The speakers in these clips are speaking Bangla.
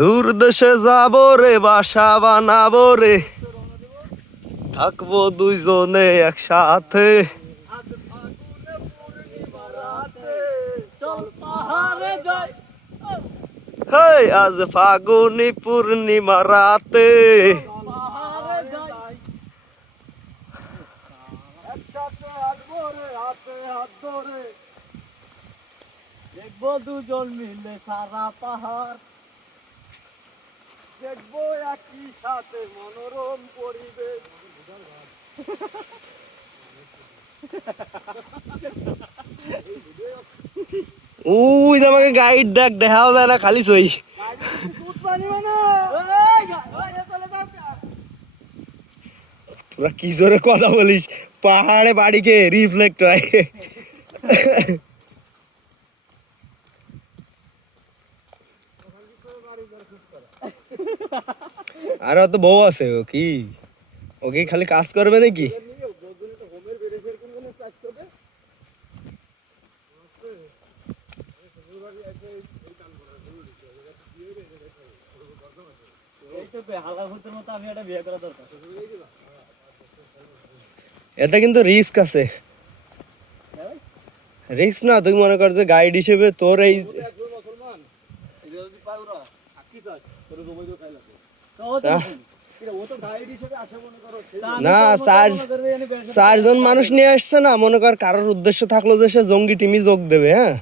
দূর দেশে যাবো রে, বাসা বানাবো রে, থাকবো দুইজনে একসাথে। হেই আজ ফাগুনি পূর্ণিমা রাতে, দেখবো দুজন মিলে সারা পাহাড়, দেখবো একই সাথে মনোরম পরিবেশ। উই যে আমাকে গাইড দেখ, দেখাও যায় না, খালি সই। তোরা কি জোরে কথা বলিস, পাহাড়ে বাড়িকে রিফ্লেক্ট হয়। আর তো বউ আছে, ও কি ওকে খালি কাজ করবে নাকি? এতে কিন্তু রিস্ক আছে। রিস্ক না, তুই মনে কর যে গাইড হিসেবে তোর এই না, চারজন মানুষ নিয়ে আসছে না, মনে কর কারোর উদ্দেশ্য থাকলো যে সে জঙ্গি টিমই যোগ দেবে, হ্যাঁ,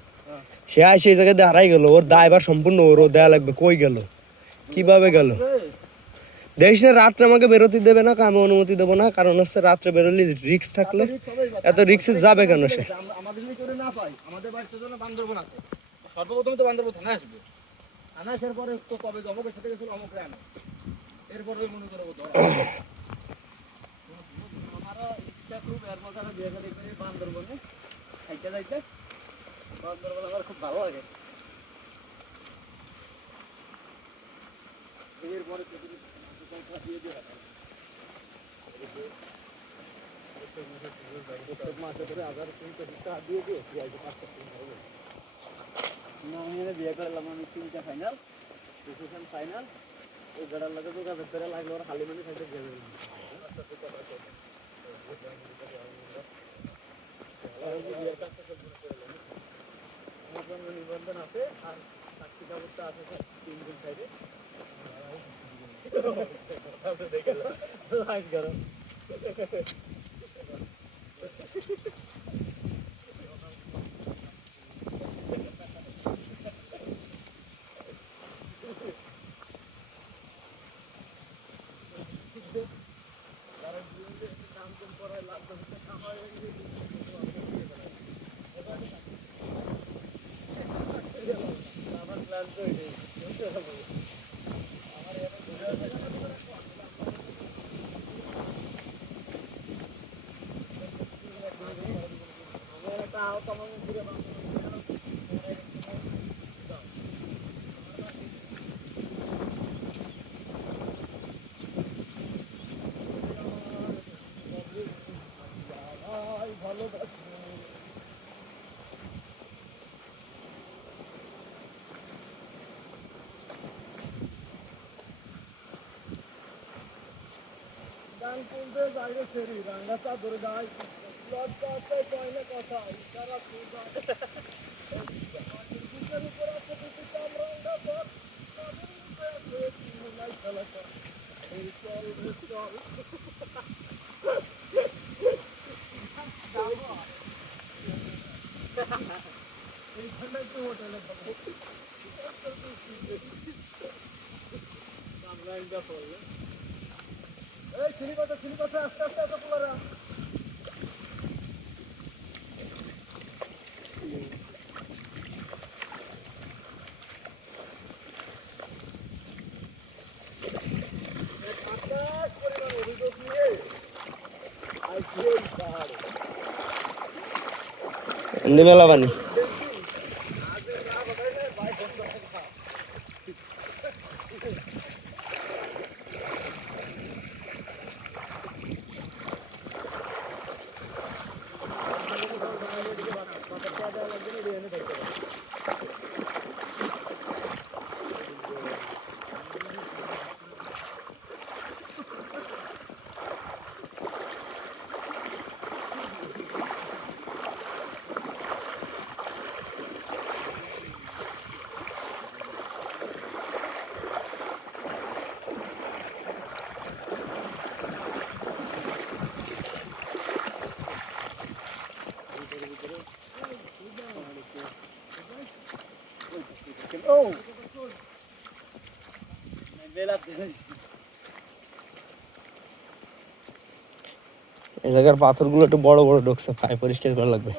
সে আয় সেই জায়গায় হারাই গেল, ওর দায়ভার সম্পূর্ণ ওর, দেয়া লাগবে। কই গেল, কিভাবে গেল দেখিস না। রাত্রে আমাকে বেরোতে দেবে না, আমি অনুমতি দেবো না, কারণ হচ্ছে রাত্রে বেরোলে রিস্ক থাকলে এত রিস্কে যাবে কেন সে? সর্বপ্রথম তো বান্দরবন থানায় আসবে, থানা আসার পরে তো কবে অমুকের সাথে গেছিল অমুকরে আনা, এরপরে মনে করবো আমারও ইচ্ছা খুব এর মধ্যে বিয়ে করে বান্দরবনে খাইতে যাইতে। বান্দরবন আমার খুব ভালো লাগে। এরপরে বিয়ে করলাম আমি, তিনটা ফাইনাল, ডিসিশন ফাইনাল। ওই গাড়ার লাগে তো ভেতরে লাগলো, ওর হালি মানে খাইতে গেল নিবন্ধন আছে, আর সাক্ষী কাগজটা আছে 3 দিন সাইডে। বাইরে ফেরি রাঙ্গাটা ধরে যায়, লজ্জাতে কয়লে কথা ইশারা পূজা উপর আছে দুটি কামরাঙ্গা পথ, খেলা কর এই চল চল। এইখানে তো হোটেলে কামরাঙ্গা পড়লে এই চিনি কথা আস্তে আস্তে এত পোলারা পরিমাণ অভিযোগ নিয়ে পাহাড়ে মেলা বানি। ও বেলা এই জায়গার পাথরগুলো একটু বড় বড় ঢুকছে, পায়ে পরিষ্কার করা লাগবে।